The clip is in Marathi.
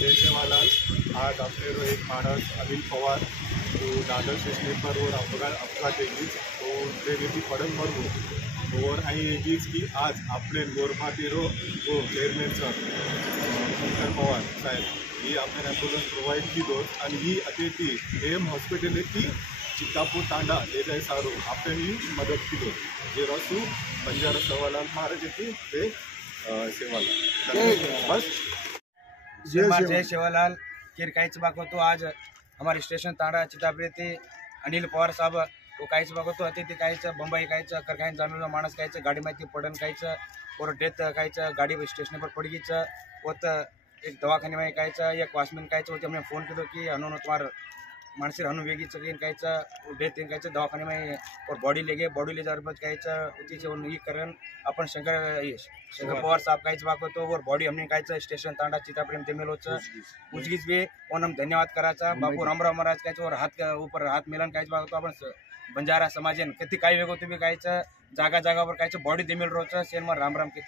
जय सेवालाल। आज आपले रो एक माणस अनिल पवार तो दादर स्टेशन पर अपघात येगीच तो ट्रेन पडन मरलो और आई येगीच की आज आपले गोरमाटीरो जो चेयरमॅन सर शंकर पवार साहेब ही आपल्याला ॲम्ब्युलन्स प्रोवाइड की दोन आणि ही अतिथी एम हॉस्पिटल की चित्तापूर तांडा ले जाए सारो आपली मदत की दो जे रसू बंजारा सेवालाल महाराज की ते सेवालाल बस जय सेवालाल केर काहीच बागवतो। आज हमारे स्टेशन तांडा चितापुर थे अनिल पवार साहब वो काहीच बागवतो अतिथि काहीच बंबई काहीच करकाईन जाणून माणस काहीच गाड़ी में पडन काहीच और डेथ काहीच गाड़ी स्टेशन पर पड़ गई वो एक दवाखाने में काहीच एक वाचमैन काहीच होते हमने फोन किया कि अनु तुम्हार मानसिक अनु वेगी चकिन काहीच डेथ इन काहीच दवाखाने में और बॉडी ले गए बॉडी ले जाने पर काहीच ये करन अपन शंकर पवार साहब काहीच बागवतो और बॉडी हमने काहीच स्टेशन तांडा चिताप्रेम ते मेलो पूछगीछ भी और हम धन्यवाद कराचा बापू रामराव महाराज काहीच और हाथ ऊपर हाथ मिलन काहीच बागवतो अपन बंजारा समाजन कति काही वेगो तुम्ही काहीच जागा जागावर काहीच बॉडी दे मिल रोच सेन राम राम के